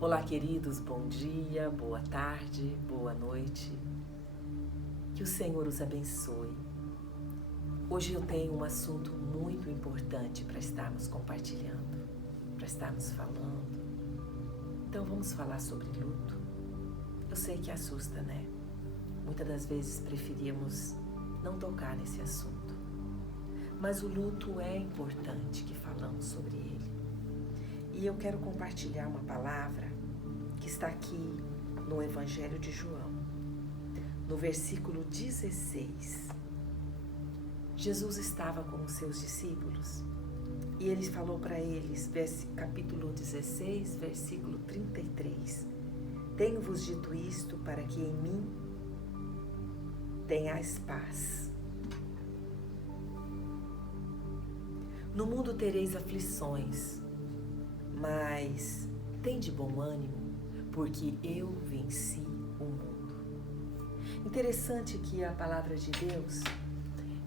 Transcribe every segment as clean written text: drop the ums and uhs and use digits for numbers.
Olá, queridos, bom dia, boa tarde, boa noite. Que o Senhor os abençoe. Hoje eu tenho um assunto muito importante para estarmos compartilhando, para estarmos falando. Então vamos falar sobre luto. Eu sei que assusta, né? Muitas das vezes preferíamos não tocar nesse assunto. Mas o luto é importante que falamos sobre ele. E eu quero compartilhar uma palavra que está aqui no Evangelho de João, no versículo 16. Jesus estava com os seus discípulos e ele falou para eles, capítulo 16, versículo 33. Tenho-vos dito isto para que em mim tenhais paz. No mundo tereis aflições, mas tende bom ânimo, porque eu venci o mundo. Interessante que a palavra de Deus,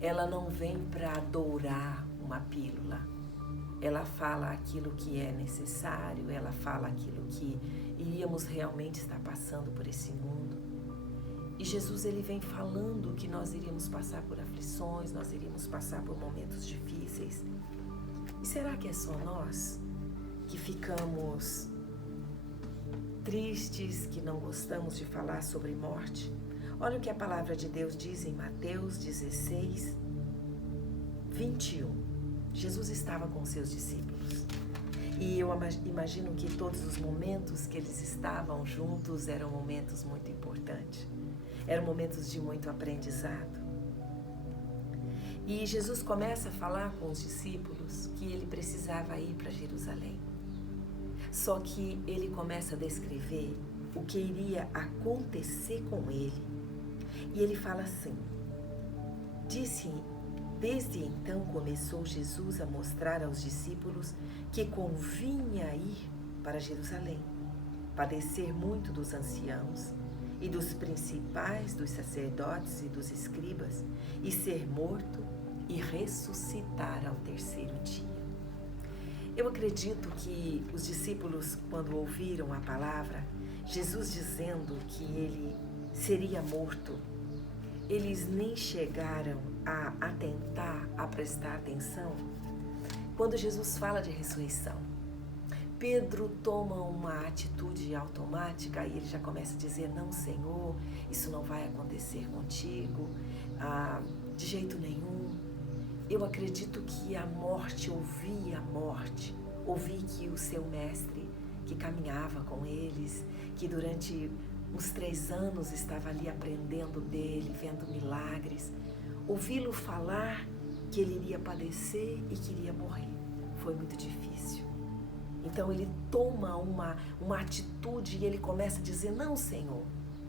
ela não vem para dourar uma pílula. Ela fala aquilo que é necessário, ela fala aquilo que iríamos realmente estar passando por esse mundo. E Jesus, ele vem falando que nós iríamos passar por aflições, nós iríamos passar por momentos difíceis. E será que é só nós que ficamos tristes, que não gostamos de falar sobre morte? Olha o que a palavra de Deus diz em Mateus 16, 21. Jesus estava com seus discípulos. E eu imagino que todos os momentos que eles estavam juntos eram momentos muito importantes. Eram momentos de muito aprendizado. E Jesus começa a falar com os discípulos que ele precisava ir para Jerusalém. Só que ele começa a descrever o que iria acontecer com ele. E ele fala assim: desde então começou Jesus a mostrar aos discípulos que convinha ir para Jerusalém, padecer muito dos anciãos e dos principais, dos sacerdotes e dos escribas, e ser morto e ressuscitar ao terceiro dia. Eu acredito que os discípulos, quando ouviram a palavra, Jesus dizendo que ele seria morto, eles nem chegaram a atentar, a prestar atenção quando Jesus fala de ressurreição. Pedro toma uma atitude automática e ele já começa a dizer: não, Senhor, isso não vai acontecer contigo, de jeito nenhum. Eu acredito que a morte, ouvi que o seu mestre, que caminhava com eles, que durante uns 3 anos estava ali aprendendo dele, vendo milagres, ouvi-lo falar que ele iria padecer e que iria morrer. Foi muito difícil. Então ele toma uma atitude e ele começa a dizer: não, Senhor.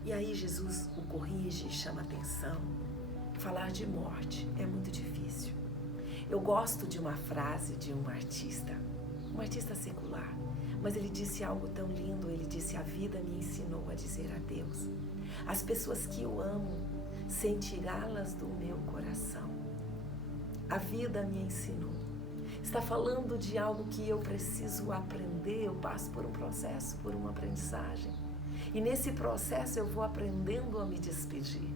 E aí Jesus o corrige, chama atenção. Falar de morte é muito difícil. Eu gosto de uma frase de um artista secular, mas ele disse algo tão lindo. Ele disse: a vida me ensinou a dizer adeus. As pessoas que eu amo, sem tirá-las do meu coração. A vida me ensinou. Está falando de algo que eu preciso aprender. Eu passo por um processo, por uma aprendizagem. E nesse processo eu vou aprendendo a me despedir.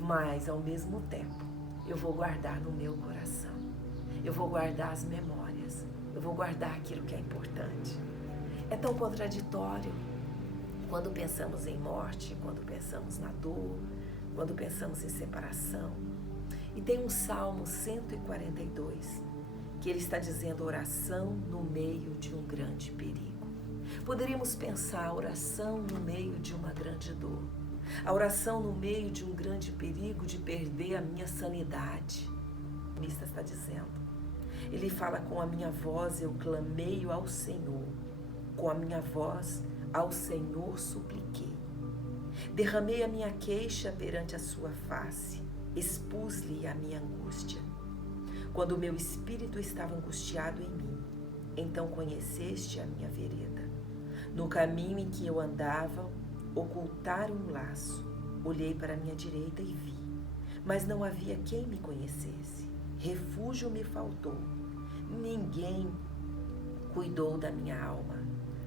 Mas, ao mesmo tempo, eu vou guardar no meu coração. Eu vou guardar as memórias. Eu vou guardar aquilo que é importante. É tão contraditório quando pensamos em morte, quando pensamos na dor, quando pensamos em separação. E tem um Salmo 142, que ele está dizendo: oração no meio de um grande perigo. Poderíamos pensar a oração no meio de uma grande dor. A oração no meio de um grande perigo de perder a minha sanidade. O salmista está dizendo. Ele fala: com a minha voz eu clamei ao Senhor. Com a minha voz ao Senhor supliquei. Derramei a minha queixa perante a sua face. Expus-lhe a minha angústia. Quando o meu espírito estava angustiado em mim, então conheceste a minha vereda. No caminho em que eu andava, ocultaram um laço. Olhei para a minha direita e vi, mas não havia quem me conhecesse. Refúgio me faltou. Ninguém cuidou da minha alma.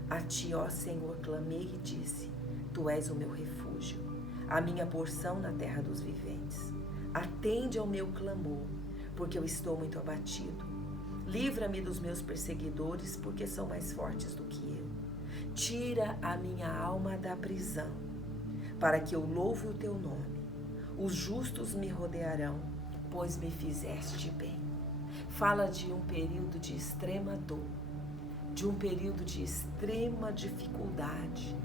A ti, ó Senhor, clamei e disse: Tu és o meu refúgio, a minha porção na terra dos viventes. Atende ao meu clamor, porque eu estou muito abatido. Livra-me dos meus perseguidores, porque são mais fortes do que eu. Tira a minha alma da prisão, para que eu louve o teu nome. Os justos me rodearão, pois me fizeste bem. Fala de um período de extrema dor, de um período de extrema dificuldade,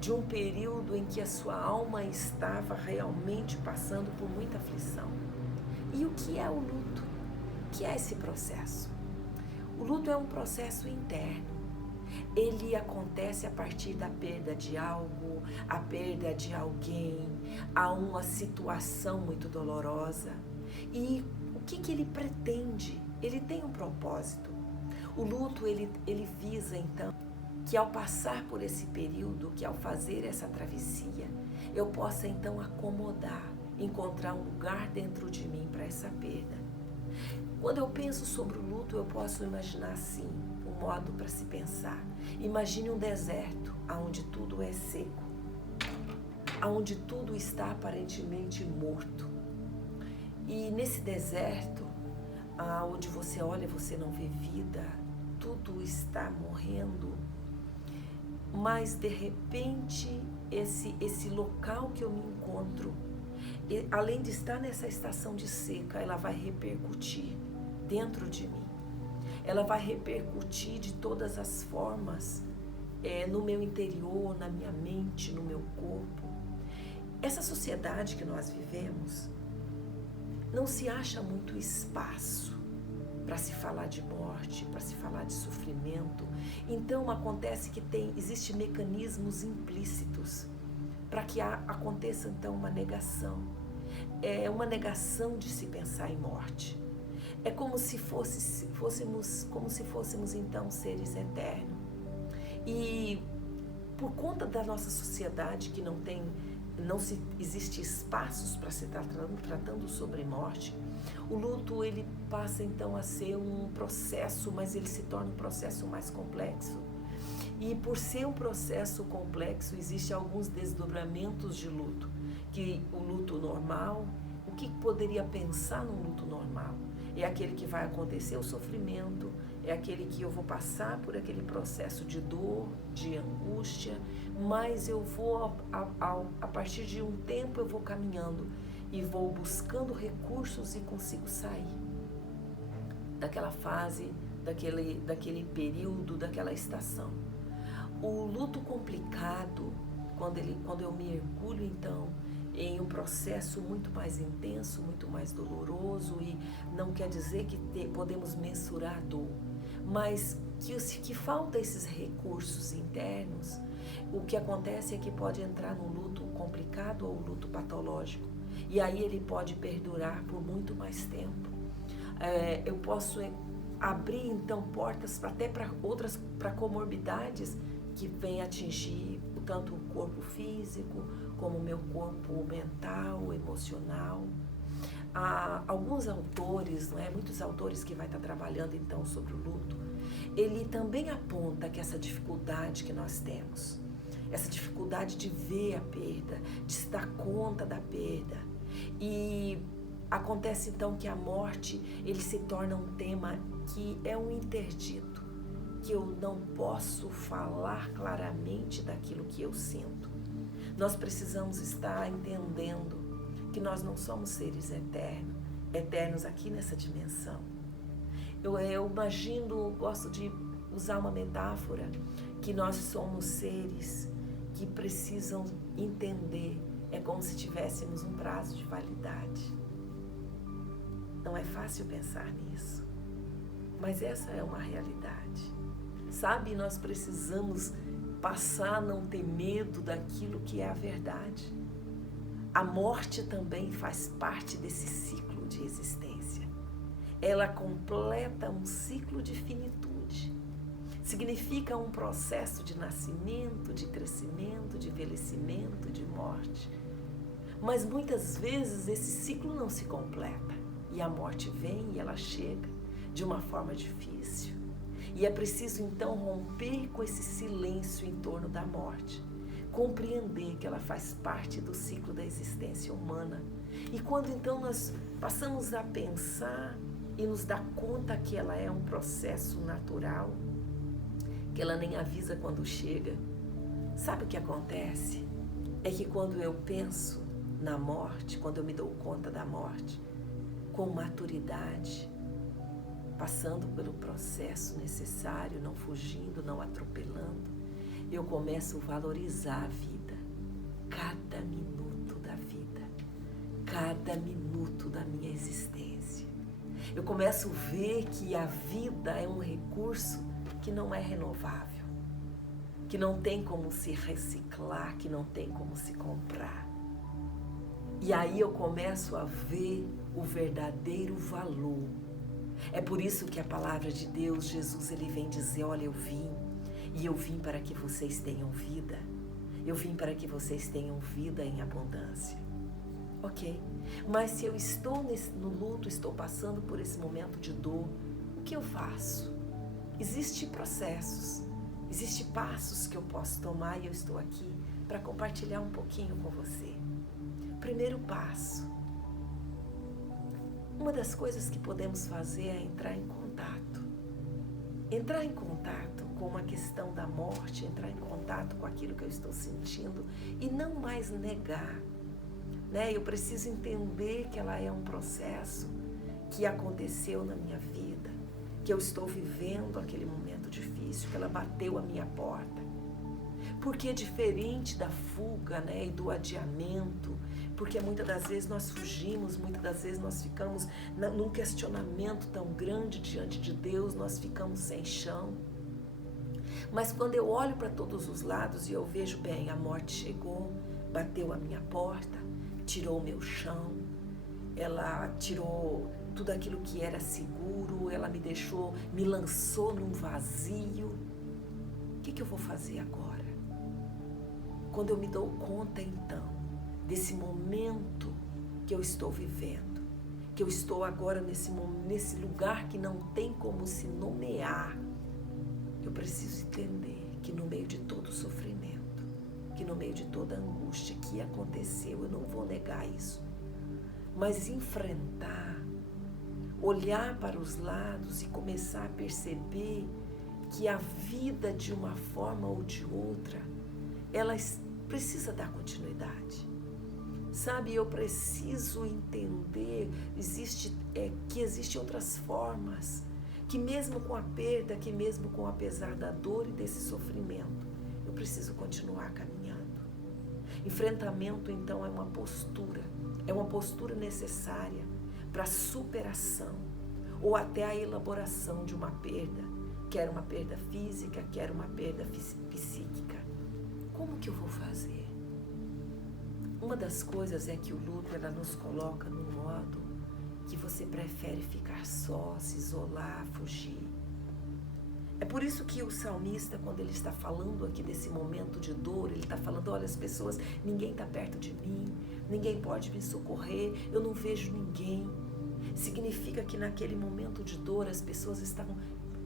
de um período em que a sua alma estava realmente passando por muita aflição. E o que é o luto? O que é esse processo? O luto é um processo interno. Ele acontece a partir da perda de algo, a perda de alguém, a uma situação muito dolorosa. E o que ele pretende? Ele tem um propósito. O luto, ele visa, então, que ao passar por esse período, que ao fazer essa travessia, eu possa, então, acomodar, encontrar um lugar dentro de mim para essa perda. Quando eu penso sobre o luto, eu posso imaginar, assim, um modo para se pensar. Imagine um deserto, onde tudo é seco, onde tudo está aparentemente morto. E nesse deserto, onde você olha, você não vê vida, tudo está morrendo, mas de repente esse local que eu me encontro, além de estar nessa estação de seca, ela vai repercutir dentro de mim, ela vai repercutir de todas as formas, no meu interior, na minha mente, no meu corpo. Essa sociedade que nós vivemos, não se acha muito espaço para se falar de morte, para se falar de sofrimento. Então acontece que existem mecanismos implícitos para que aconteça então uma negação. É uma negação de se pensar em morte. É como se fôssemos então seres eternos. E por conta da nossa sociedade que não existe espaços para se tratando sobre morte, o luto ele passa então a ser um processo, mas ele se torna um processo mais complexo. E por ser um processo complexo, existem alguns desdobramentos de luto. Que o luto normal, o que poderia pensar num luto normal? É aquele que vai acontecer o sofrimento, é aquele que eu vou passar por aquele processo de dor, de angústia, mas eu vou, a partir de um tempo eu vou caminhando e vou buscando recursos e consigo sair daquela fase, daquele período, daquela estação. O luto complicado, quando eu me mergulho então em um processo muito mais intenso, muito mais doloroso, e não quer dizer que podemos mensurar a dor, mas que falta esses recursos internos, o que acontece é que pode entrar no luto complicado ou luto patológico, e aí ele pode perdurar por muito mais tempo. Eu posso abrir então portas até para comorbidades que vêm atingir tanto o corpo físico como o meu corpo mental, emocional. Há alguns autores, muitos autores que vai estar trabalhando então sobre o luto, ele também aponta que essa dificuldade que nós temos, essa dificuldade de ver a perda, de se dar conta da perda, e acontece então que a morte, ele se torna um tema que é um interdito, que eu não posso falar claramente daquilo que eu sinto. Nós precisamos estar entendendo que nós não somos seres eternos aqui nessa dimensão. Eu imagino, gosto de usar uma metáfora, que nós somos seres que precisam entender, é como se tivéssemos um prazo de validade. Não é fácil pensar nisso, mas essa é uma realidade. Sabe, nós precisamos passar a não ter medo daquilo que é a verdade. A morte também faz parte desse ciclo de existência. Ela completa um ciclo de finitude. Significa um processo de nascimento, de crescimento, de envelhecimento, de morte. Mas muitas vezes esse ciclo não se completa. E a morte vem e ela chega de uma forma difícil. E é preciso então romper com esse silêncio em torno da morte. Compreender que ela faz parte do ciclo da existência humana. E quando então nós passamos a pensar e nos dar conta que ela é um processo natural, que ela nem avisa quando chega, sabe o que acontece? É que quando eu penso na morte, quando eu me dou conta da morte, com maturidade, passando pelo processo necessário, não fugindo, não atropelando, eu começo a valorizar a vida, cada minuto da vida, cada minuto da minha existência. Eu começo a ver que a vida é um recurso que não é renovável, que não tem como se reciclar, que não tem como se comprar. E aí eu começo a ver o verdadeiro valor. É por isso que a palavra de Deus, Jesus, ele vem dizer, olha, eu vim para que vocês tenham vida. Eu vim para que vocês tenham vida em abundância. Ok? Mas se eu estou no luto, estou passando por esse momento de dor, o que eu faço? Existem processos, existem passos que eu posso tomar e eu estou aqui para compartilhar um pouquinho com você. Primeiro passo. Uma das coisas que podemos fazer é entrar em contato. Entrar em contato com uma questão da morte, entrar em contato com aquilo que eu estou sentindo e não mais negar. Eu preciso entender que ela é um processo que aconteceu na minha vida, que eu estou vivendo aquele momento difícil, que ela bateu a minha porta. Porque é diferente da fuga, e do adiamento, porque muitas das vezes nós fugimos, muitas das vezes nós ficamos num questionamento tão grande diante de Deus, nós ficamos sem chão. Mas quando eu olho para todos os lados e eu vejo, bem, a morte chegou, bateu a minha porta, tirou o meu chão, ela tirou tudo aquilo que era seguro, ela me deixou, me lançou num vazio. O que eu vou fazer agora? Quando eu me dou conta, então, desse momento que eu estou vivendo, que eu estou agora nesse lugar que não tem como se nomear, eu preciso entender que no meio de todo o sofrimento, que no meio de toda a angústia que aconteceu, eu não vou negar isso, mas enfrentar, olhar para os lados e começar a perceber que a vida, de uma forma ou de outra, ela precisa dar continuidade. Sabe, eu preciso entender que existem outras formas, que mesmo com a perda, que mesmo com apesar da dor e desse sofrimento, eu preciso continuar caminhando. Enfrentamento, então, é uma postura necessária para a superação ou até a elaboração de uma perda, quer uma perda física, quer uma perda psíquica. Como que eu vou fazer? Uma das coisas é que o luto, ela nos coloca num modo que você prefere ficar só, se isolar, fugir. É por isso que o salmista, quando ele está falando aqui desse momento de dor, ele está falando, olha, as pessoas, ninguém está perto de mim, ninguém pode me socorrer, eu não vejo ninguém. Significa que naquele momento de dor as pessoas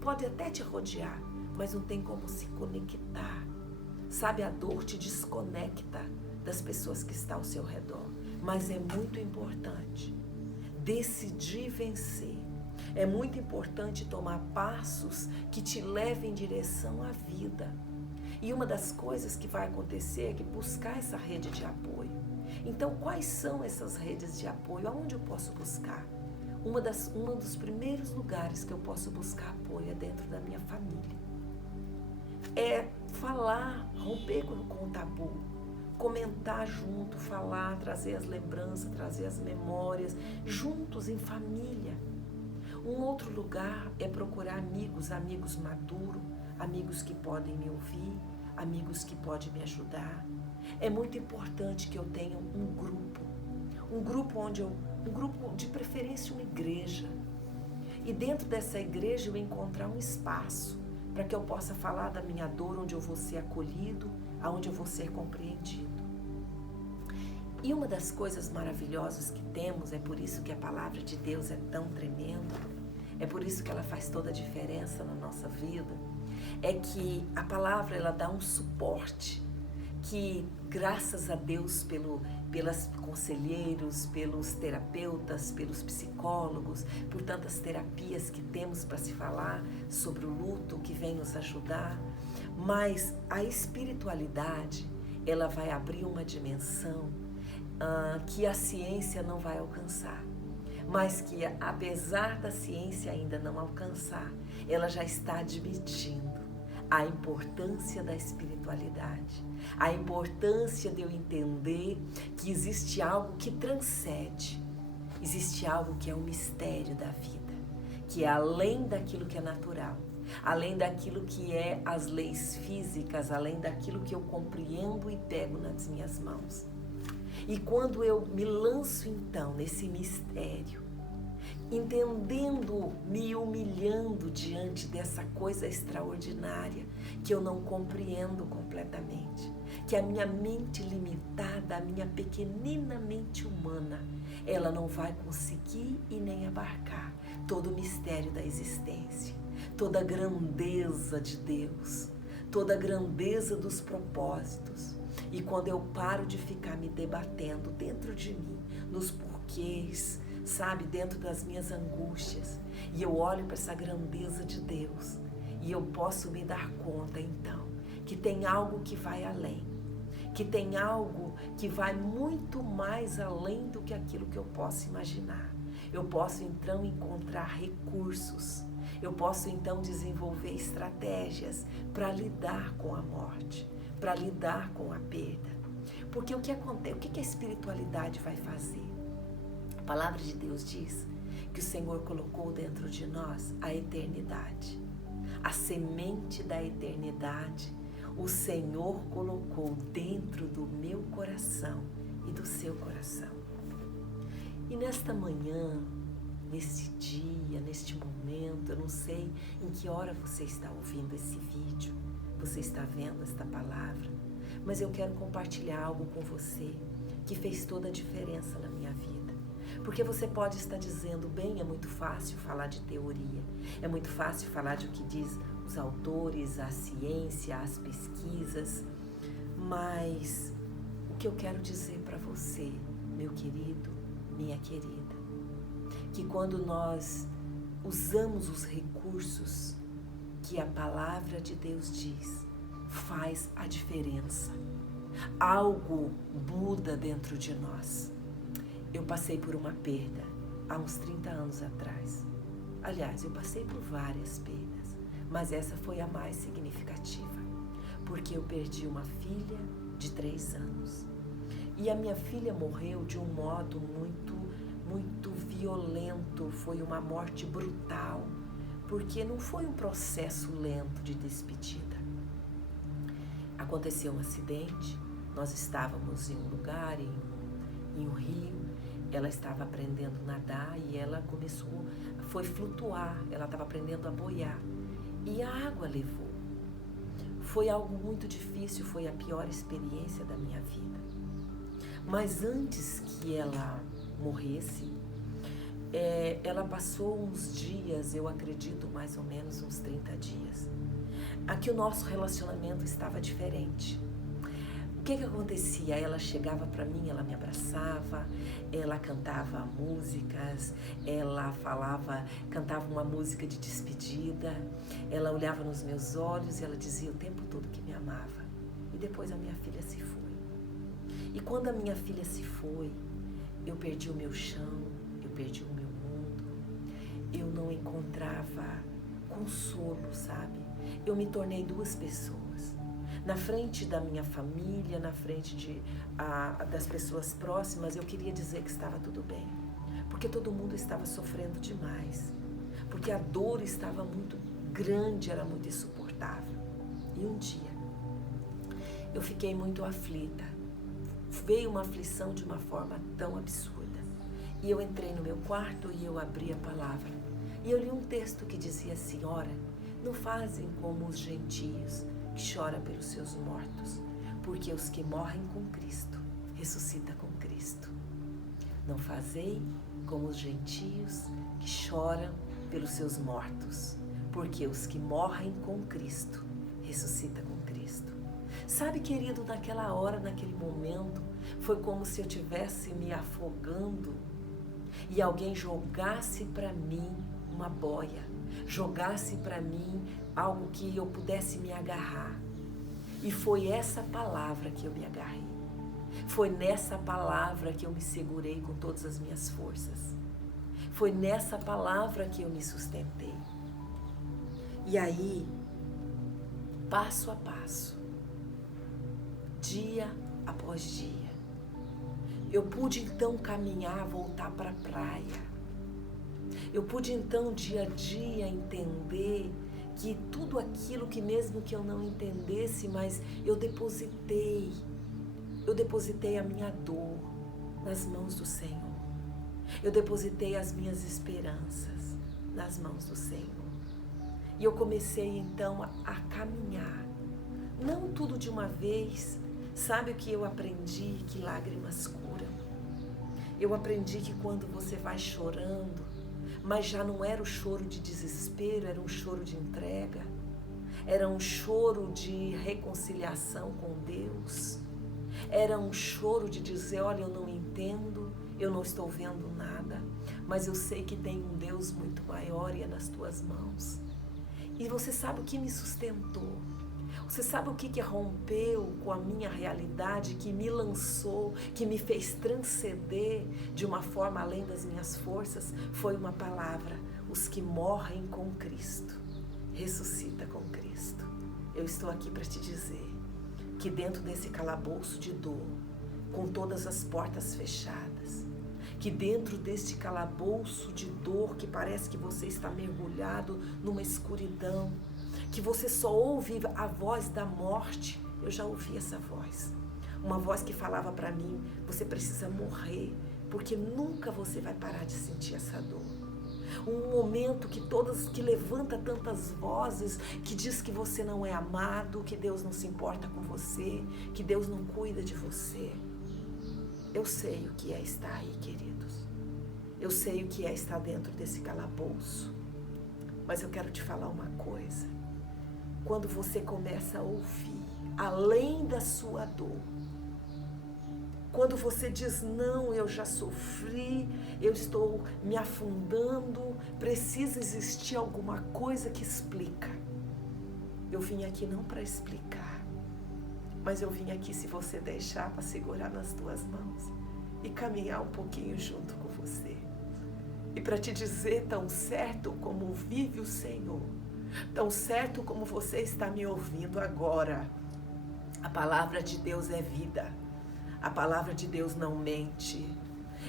podem até te rodear, mas não tem como se conectar. Sabe, a dor te desconecta das pessoas que estão ao seu redor. Mas é muito importante decidir vencer. É muito importante tomar passos que te levem em direção à vida. E uma das coisas que vai acontecer é que buscar essa rede de apoio. Então, quais são essas redes de apoio? Aonde eu posso buscar? Um dos primeiros lugares que eu posso buscar apoio é dentro da minha família. É falar, romper com o tabu, comentar junto, falar, trazer as lembranças, trazer as memórias, juntos em família. Um outro lugar é procurar amigos maduros, amigos que podem me ouvir, amigos que podem me ajudar. É muito importante que eu tenha um grupo de preferência uma igreja. E dentro dessa igreja eu encontrar um espaço para que eu possa falar da minha dor, onde eu vou ser acolhido, aonde eu vou ser compreendido. E uma das coisas maravilhosas que temos, é por isso que a palavra de Deus é tão tremenda, é por isso que ela faz toda a diferença na nossa vida, é que a palavra ela dá um suporte que, graças a Deus, pelos conselheiros, pelos terapeutas, pelos psicólogos, por tantas terapias que temos para se falar sobre o luto, que vem nos ajudar, mas a espiritualidade, ela vai abrir uma dimensão que a ciência não vai alcançar, mas que, apesar da ciência ainda não alcançar, ela já está admitindo a importância da espiritualidade, a importância de eu entender que existe algo que transcende, existe algo que é o mistério da vida, que é além daquilo que é natural, além daquilo que é as leis físicas, além daquilo que eu compreendo e pego nas minhas mãos. E quando eu me lanço então nesse mistério, entendendo, me humilhando diante dessa coisa extraordinária que eu não compreendo completamente, que a minha mente limitada, a minha pequenina mente humana, ela não vai conseguir e nem abarcar todo o mistério da existência, toda a grandeza de Deus, toda a grandeza dos propósitos. E quando eu paro de ficar me debatendo dentro de mim, nos porquês, sabe, dentro das minhas angústias, e eu olho para essa grandeza de Deus, e eu posso me dar conta então que tem algo que vai além, que tem algo que vai muito mais além do que aquilo que eu posso imaginar. Eu posso então encontrar recursos, eu posso então desenvolver estratégias para lidar com a morte, para lidar com a perda. Porque o que acontece, o que a espiritualidade vai fazer? A palavra de Deus diz que o Senhor colocou dentro de nós a eternidade. A semente da eternidade, o Senhor colocou dentro do meu coração e do seu coração. E nesta manhã, neste dia, neste momento, eu não sei em que hora você está ouvindo esse vídeo, você está vendo esta palavra, mas eu quero compartilhar algo com você que fez toda a diferença na minha vida. Porque você pode estar dizendo, bem, é muito fácil falar de teoria, é muito fácil falar de o que diz os autores, a ciência, as pesquisas, mas o que eu quero dizer para você, meu querido, minha querida, que quando nós usamos os recursos que a palavra de Deus diz, faz a diferença. Algo muda dentro de nós. Eu passei por uma perda há uns 30 anos atrás. Aliás, eu passei por várias perdas, mas essa foi a mais significativa, porque eu perdi uma filha de 3 anos. E a minha filha morreu de um modo muito violento, foi uma morte brutal, porque não foi um processo lento de despedida. Aconteceu um acidente, nós estávamos em um lugar, em um rio, ela estava aprendendo a nadar e ela foi flutuar, ela estava aprendendo a boiar e a água levou. Foi algo muito difícil, foi a pior experiência da minha vida. Mas antes que ela morresse, ela passou uns dias, eu acredito mais ou menos uns 30 dias, aqui o nosso relacionamento estava diferente. O que acontecia? Ela chegava para mim, ela me abraçava, ela cantava músicas, ela cantava uma música de despedida, ela olhava nos meus olhos e ela dizia o tempo todo que me amava. E depois a minha filha se foi. E quando a minha filha se foi, eu perdi o meu chão, eu perdi o meu mundo, eu não encontrava consolo, sabe? Eu me tornei 2 pessoas. Na frente da minha família, na frente das pessoas próximas, eu queria dizer que estava tudo bem, porque todo mundo estava sofrendo demais, porque a dor estava muito grande, era muito insuportável. E um dia, eu fiquei muito aflita, veio uma aflição de uma forma tão absurda, e eu entrei no meu quarto e eu abri a palavra, e eu li um texto que dizia assim, ora, não fazem como os gentios, que chora pelos seus mortos, porque os que morrem com Cristo, ressuscita com Cristo. Não fazei como os gentios que choram pelos seus mortos, porque os que morrem com Cristo, ressuscitam com Cristo. Sabe, querido, naquela hora, naquele momento, foi como se eu estivesse me afogando e alguém jogasse para mim uma boia, jogasse para mim algo que eu pudesse me agarrar. E foi essa palavra que eu me agarrei. Foi nessa palavra que eu me segurei com todas as minhas forças. Foi nessa palavra que eu me sustentei. E aí, passo a passo, dia após dia, eu pude então caminhar, voltar para a praia. Eu pude então dia a dia entender que tudo aquilo que mesmo que eu não entendesse, mas eu depositei a minha dor nas mãos do Senhor. Eu depositei as minhas esperanças nas mãos do Senhor. E eu comecei então a caminhar. Não tudo de uma vez. Sabe o que eu aprendi? Que lágrimas curam. Eu aprendi que quando você vai chorando, mas já não era o choro de desespero, era um choro de entrega. Era um choro de reconciliação com Deus. Era um choro de dizer, olha, eu não entendo, eu não estou vendo nada, mas eu sei que tem um Deus muito maior e é nas tuas mãos. E você sabe o que me sustentou? Você sabe o que rompeu com a minha realidade, que me lançou, que me fez transcender de uma forma além das minhas forças? Foi uma palavra: os que morrem com Cristo, ressuscita com Cristo. Eu estou aqui para te dizer que dentro desse calabouço de dor, com todas as portas fechadas, que dentro deste calabouço de dor que parece que você está mergulhado numa escuridão, que você só ouve a voz da morte. Eu já ouvi essa voz, uma voz que falava para mim, você precisa morrer, porque nunca você vai parar de sentir essa dor. Um momento que levanta tantas vozes, que diz que você não é amado, que Deus não se importa com você, que Deus não cuida de você. Eu sei o que é estar aí, queridos. Eu sei o que é estar dentro desse calabouço. Mas eu quero te falar uma coisa. Quando você começa a ouvir, além da sua dor, quando você diz, não, eu já sofri, eu estou me afundando, precisa existir alguma coisa que explica. Eu vim aqui não para explicar, mas eu vim aqui, se você deixar, para segurar nas tuas mãos e caminhar um pouquinho junto com você. E para te dizer, tão certo como vive o Senhor, tão certo como você está me ouvindo agora, a palavra de Deus é vida. A palavra de Deus não mente.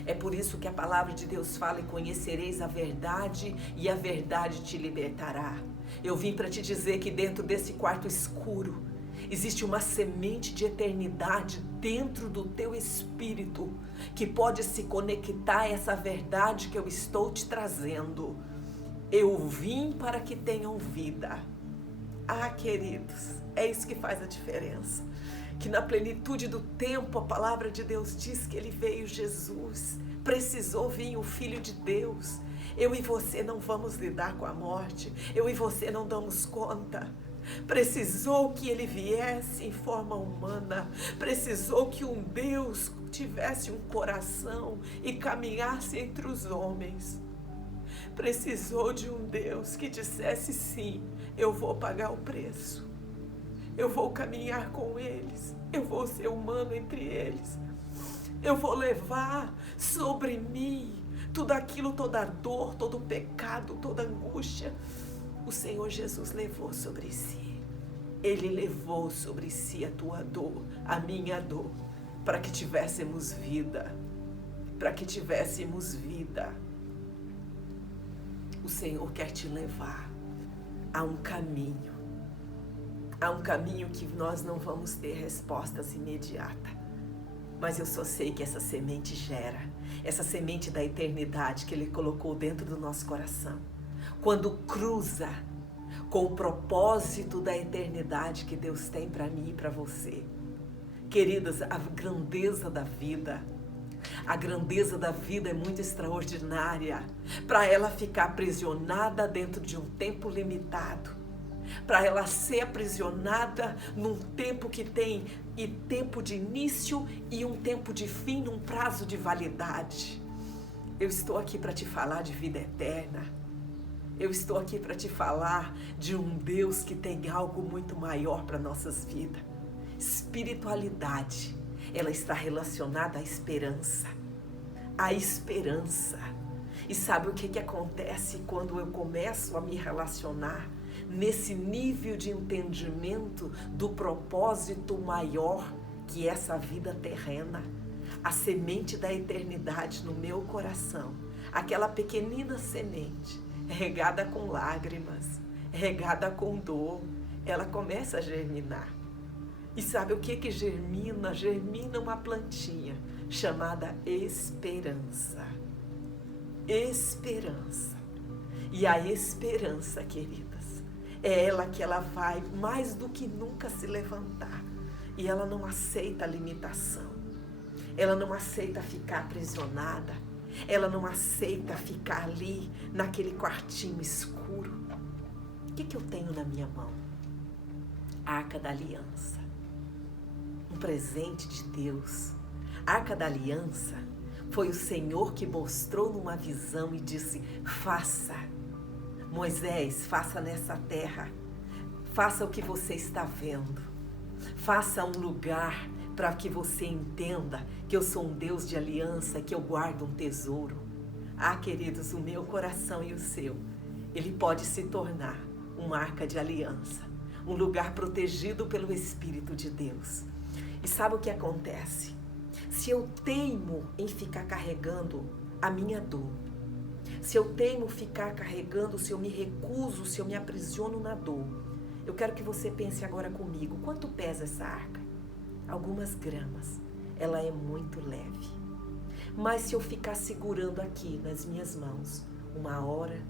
É por isso que a palavra de Deus fala, e conhecereis a verdade, e a verdade te libertará. Eu vim para te dizer que dentro desse quarto escuro existe uma semente de eternidade dentro do teu espírito, que pode se conectar a essa verdade que eu estou te trazendo. Eu vim para que tenham vida. Ah, queridos, é isso que faz a diferença. Que na plenitude do tempo a palavra de Deus diz que ele veio, Jesus, precisou vir o Filho de Deus. Eu e você não vamos lidar com a morte, eu e você não damos conta. Precisou que ele viesse em forma humana, precisou que um Deus tivesse um coração e caminhasse entre os homens. Precisou de um Deus que dissesse sim, eu vou pagar o preço. Eu vou caminhar com eles, eu vou ser humano entre eles, eu vou levar sobre mim tudo aquilo, toda a dor, todo o pecado, toda a angústia. O Senhor Jesus levou sobre si, Ele levou sobre si a tua dor, a minha dor, para que tivéssemos vida, para que tivéssemos vida. O Senhor quer te levar a um caminho. Há um caminho que nós não vamos ter respostas imediatas. Mas eu só sei que essa semente gera. Essa semente da eternidade que Ele colocou dentro do nosso coração. Quando cruza com o propósito da eternidade que Deus tem para mim e para você. Queridas, a grandeza da vida, A grandeza da vida é muito extraordinária. Para ela ficar aprisionada dentro de um tempo limitado. Para ela ser aprisionada num tempo que tem tempo de início e um tempo de fim, num prazo de validade. Eu estou aqui para te falar de vida eterna. Eu estou aqui para te falar de um Deus que tem algo muito maior para nossas vidas. Espiritualidade, ela está relacionada à esperança. A esperança. E sabe o que acontece quando eu começo a me relacionar nesse nível de entendimento do propósito maior que essa vida terrena? A semente da eternidade no meu coração, aquela pequenina semente, regada com lágrimas, regada com dor, ela começa a germinar. E sabe o que germina? Germina uma plantinha chamada esperança. Esperança. E a esperança, queridas, é ela que ela vai mais do que nunca se levantar. E ela não aceita a limitação. Ela não aceita ficar aprisionada. Ela não aceita ficar ali naquele quartinho escuro. O que eu tenho na minha mão? A Arca da Aliança. Um presente de Deus. A Arca da Aliança foi o Senhor que mostrou numa visão e disse: faça, Moisés, faça nessa terra, faça o que você está vendo, faça um lugar para que você entenda que eu sou um Deus de aliança, que eu guardo um tesouro. Ah, queridos, o meu coração e o seu, ele pode se tornar uma arca de aliança, um lugar protegido pelo Espírito de Deus. E sabe o que acontece? Se eu teimo em ficar carregando a minha dor, se eu teimo ficar carregando, se eu me recuso, se eu me aprisiono na dor, eu quero que você pense agora comigo, quanto pesa essa arca? Algumas gramas, ela é muito leve. Mas se eu ficar segurando aqui nas minhas mãos, 1 hora,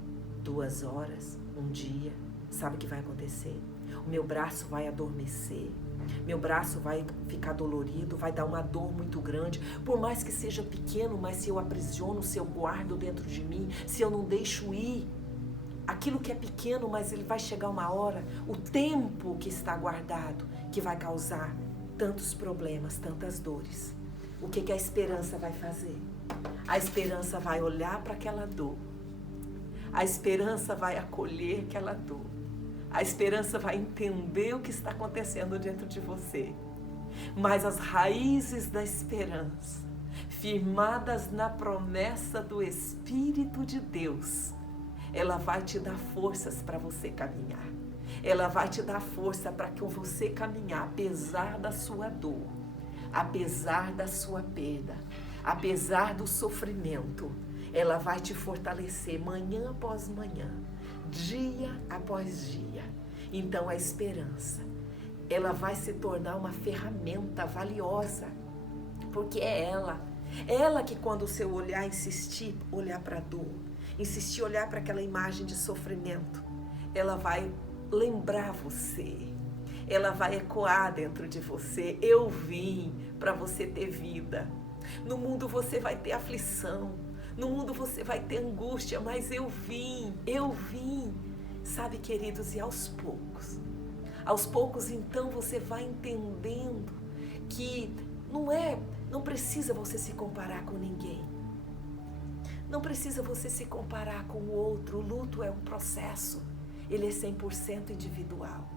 2 horas, um dia, sabe o que vai acontecer? O meu braço vai adormecer, meu braço vai ficar dolorido, vai dar uma dor muito grande, por mais que seja pequeno, mas se eu aprisiono, se eu guardo dentro de mim, se eu não deixo ir, aquilo que é pequeno, mas ele vai chegar uma hora, o tempo que está guardado, que vai causar tantos problemas, tantas dores. O que a esperança vai fazer? A esperança vai olhar para aquela dor, a esperança vai acolher aquela dor. A esperança vai entender o que está acontecendo dentro de você. Mas as raízes da esperança, firmadas na promessa do Espírito de Deus, ela vai te dar forças para você caminhar. Ela vai te dar força para que você caminhar, apesar da sua dor, apesar da sua perda, apesar do sofrimento. Ela vai te fortalecer manhã após manhã, dia após dia. Então a esperança, ela vai se tornar uma ferramenta valiosa, porque é ela que quando o seu olhar insistir, olhar para a dor, insistir olhar para aquela imagem de sofrimento, ela vai lembrar você, ela vai ecoar dentro de você: eu vim para você ter vida. No mundo você vai ter aflição, no mundo você vai ter angústia, mas eu vim. Sabe, queridos, e aos poucos então você vai entendendo que não precisa você se comparar com ninguém. Não precisa você se comparar com o outro. O luto é um processo, ele é 100% individual.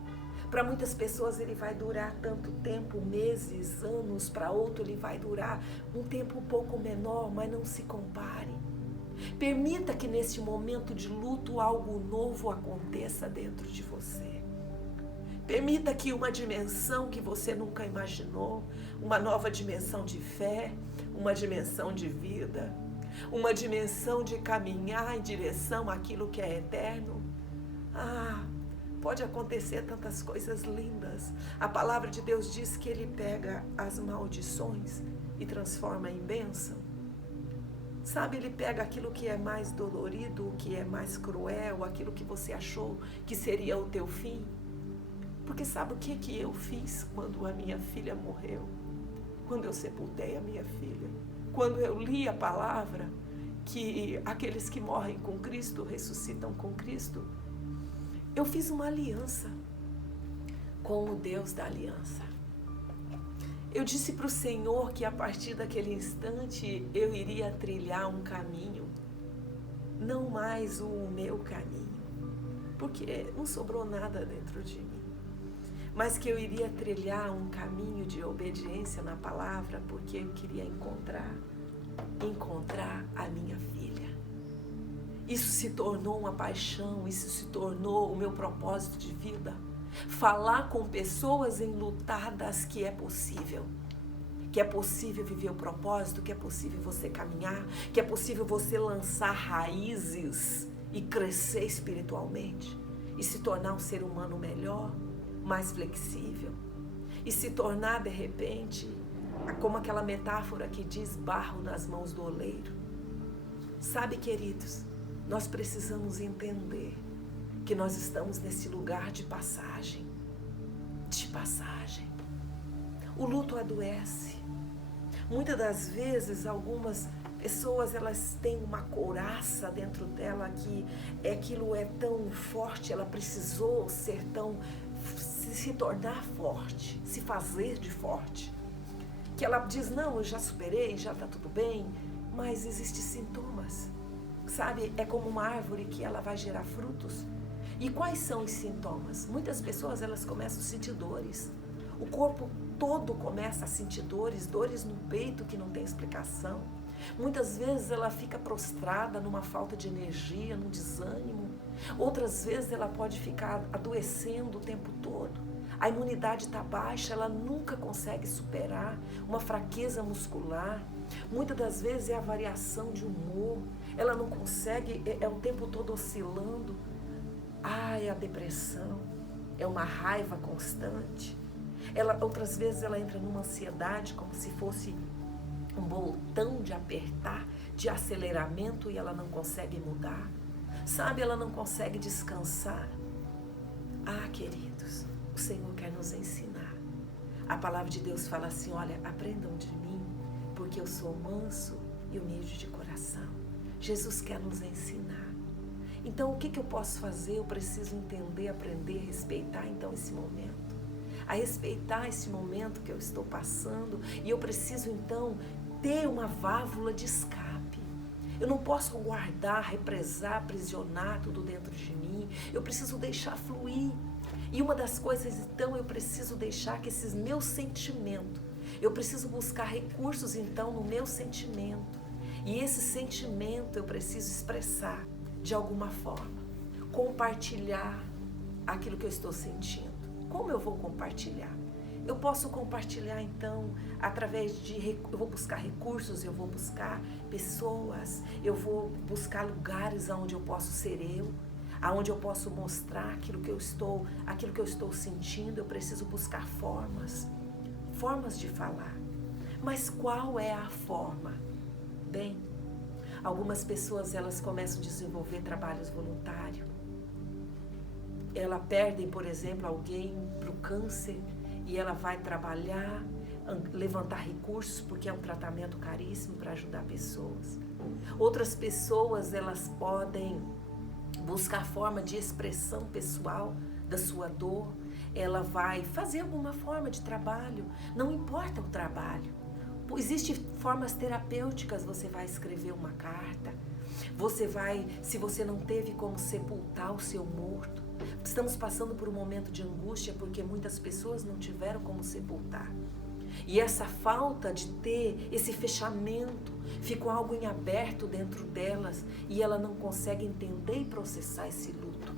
Para muitas pessoas ele vai durar tanto tempo, meses, anos. Para outro ele vai durar um tempo um pouco menor, mas não se compare. Permita que nesse momento de luto algo novo aconteça dentro de você. Permita que uma dimensão que você nunca imaginou, uma nova dimensão de fé, uma dimensão de vida, uma dimensão de caminhar em direção àquilo que é eterno. Pode acontecer tantas coisas lindas. A palavra de Deus diz que Ele pega as maldições e transforma em bênção. Sabe, Ele pega aquilo que é mais dolorido, o que é mais cruel, aquilo que você achou que seria o teu fim. Porque sabe o que eu fiz quando a minha filha morreu? Quando eu sepultei a minha filha? quando eu li a palavra, que aqueles que morrem com Cristo ressuscitam com Cristo, eu fiz uma aliança com o Deus da aliança. Eu disse para o Senhor que a partir daquele instante eu iria trilhar um caminho, não mais o meu caminho, porque não sobrou nada dentro de mim, mas que eu iria trilhar um caminho de obediência na palavra, porque eu queria encontrar a minha filha. Isso se tornou uma paixão, isso se tornou o meu propósito de vida. Falar com pessoas enlutadas que é possível viver o propósito, que é possível você caminhar, que é possível você lançar raízes e crescer espiritualmente, e se tornar um ser humano melhor, mais flexível, e se tornar de repente, como aquela metáfora que diz, barro nas mãos do oleiro. Sabe, queridos, nós precisamos entender que nós estamos nesse lugar de passagem. O luto adoece. Muitas das vezes, algumas pessoas, elas têm uma couraça dentro dela que aquilo é tão forte, ela precisou se tornar forte, se fazer de forte. Que ela diz, não, eu já superei, já está tudo bem, mas existem sintomas. Sabe, é como uma árvore que ela vai gerar frutos. E quais são os sintomas? Muitas pessoas, elas começam a sentir dores. O corpo todo começa a sentir dores no peito que não tem explicação. Muitas vezes ela fica prostrada numa falta de energia, num desânimo. Outras vezes ela pode ficar adoecendo o tempo todo. A imunidade está baixa, ela nunca consegue superar uma fraqueza muscular. Muitas das vezes é a variação de humor. Ela não consegue, é o tempo todo oscilando. É a depressão, é uma raiva constante. Outras vezes ela entra numa ansiedade como se fosse um botão de apertar, de aceleramento, e ela não consegue mudar. Sabe, ela não consegue descansar. Queridos, o Senhor quer nos ensinar. A palavra de Deus fala assim, olha, aprendam de mim, porque eu sou manso e humilde de coração. Jesus quer nos ensinar. Então, o que eu posso fazer? Eu preciso entender, aprender, respeitar então esse momento. A respeitar esse momento que eu estou passando, e eu preciso então ter uma válvula de escape. Eu não posso guardar, represar, aprisionar tudo dentro de mim. Eu preciso deixar fluir. E uma das coisas, então, eu preciso deixar que esses meus sentimentos, eu preciso buscar recursos então no meu sentimento. E esse sentimento eu preciso expressar de alguma forma, compartilhar aquilo que eu estou sentindo. Como eu vou compartilhar? Eu posso compartilhar então através eu vou buscar recursos, eu vou buscar pessoas, eu vou buscar lugares onde eu posso ser eu, aonde eu posso mostrar aquilo que eu estou sentindo. Eu preciso buscar formas de falar. Mas qual é a forma? Bem, algumas pessoas, elas começam a desenvolver trabalhos voluntários. Elas perdem, por exemplo, alguém para o câncer e ela vai trabalhar, levantar recursos, porque é um tratamento caríssimo para ajudar pessoas. Outras pessoas, elas podem buscar forma de expressão pessoal da sua dor. Ela vai fazer alguma forma de trabalho, não importa o trabalho. Existem formas terapêuticas, você vai escrever uma carta, você vai, se você não teve como sepultar o seu morto, estamos passando por um momento de angústia porque muitas pessoas não tiveram como sepultar. E essa falta de ter esse fechamento, ficou algo em aberto dentro delas e ela não consegue entender e processar esse luto.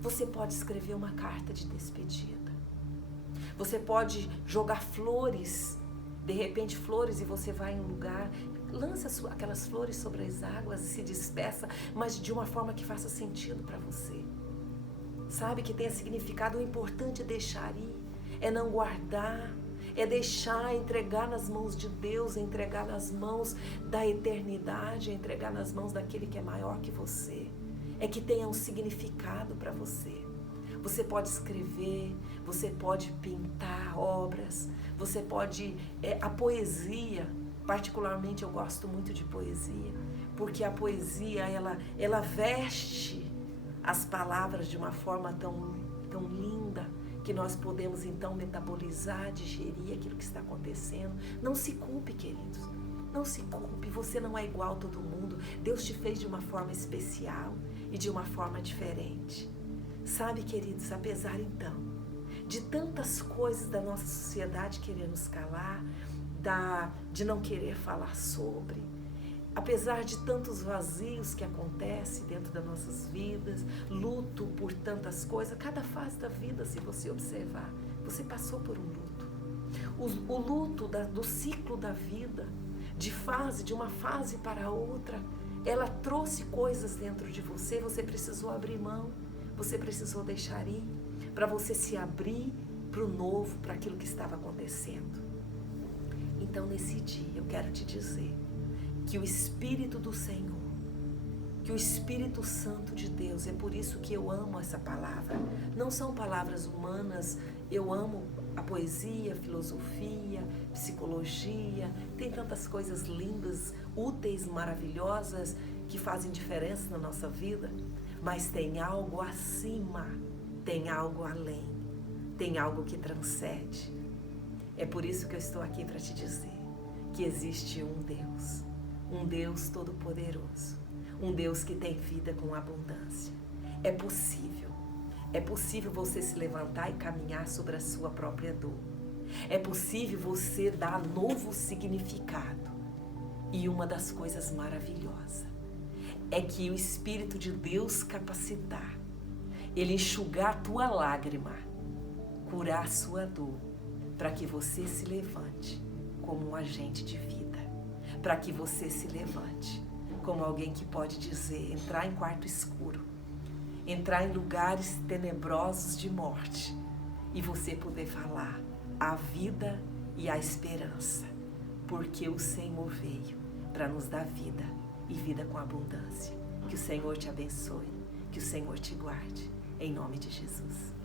Você pode escrever uma carta de despedida. Você pode jogar flores, de repente flores, e você vai em um lugar, lança aquelas flores sobre as águas e se despeça, mas de uma forma que faça sentido para você. Sabe, que tenha significado. O importante é deixar ir, é não guardar, é deixar, entregar nas mãos de Deus, entregar nas mãos da eternidade, entregar nas mãos daquele que é maior que você. É que tenha um significado para você. Você pode escrever, você pode pintar obras, você pode... a poesia Particularmente eu gosto muito de poesia, porque a poesia ela veste as palavras de uma forma tão linda, que nós podemos então metabolizar, digerir aquilo que está acontecendo. Não se culpe, queridos, não se culpe, você não é igual a todo mundo. Deus te fez de uma forma especial e de uma forma diferente. Sabe, queridos, apesar então de tantas coisas da nossa sociedade querer nos calar, de não querer falar sobre, apesar de tantos vazios que acontecem dentro das nossas vidas, luto por tantas coisas, cada fase da vida, se você observar, você passou por um luto. O luto do ciclo da vida, de uma fase para outra, ela trouxe coisas dentro de você, você precisou abrir mão, você precisou deixar ir, para você se abrir para o novo, para aquilo que estava acontecendo. Então, nesse dia, eu quero te dizer que o Espírito do Senhor, que o Espírito Santo de Deus, é por isso que eu amo essa palavra. Não são palavras humanas, eu amo a poesia, a filosofia, psicologia, tem tantas coisas lindas, úteis, maravilhosas, que fazem diferença na nossa vida, mas tem algo acima, tem algo além, tem algo que transcende. É por isso que eu estou aqui para te dizer que existe um Deus todo-poderoso, um Deus que tem vida com abundância. É possível você se levantar e caminhar sobre a sua própria dor. É possível você dar novo significado. E uma das coisas maravilhosas é que o Espírito de Deus capacitar, Ele enxugar a tua lágrima, curar a sua dor, para que você se levante como um agente de vida, para que você se levante como alguém que pode dizer, entrar em quarto escuro, entrar em lugares tenebrosos de morte e você poder falar a vida e a esperança, porque o Senhor veio para nos dar vida e vida com abundância. Que o Senhor te abençoe, que o Senhor te guarde, em nome de Jesus.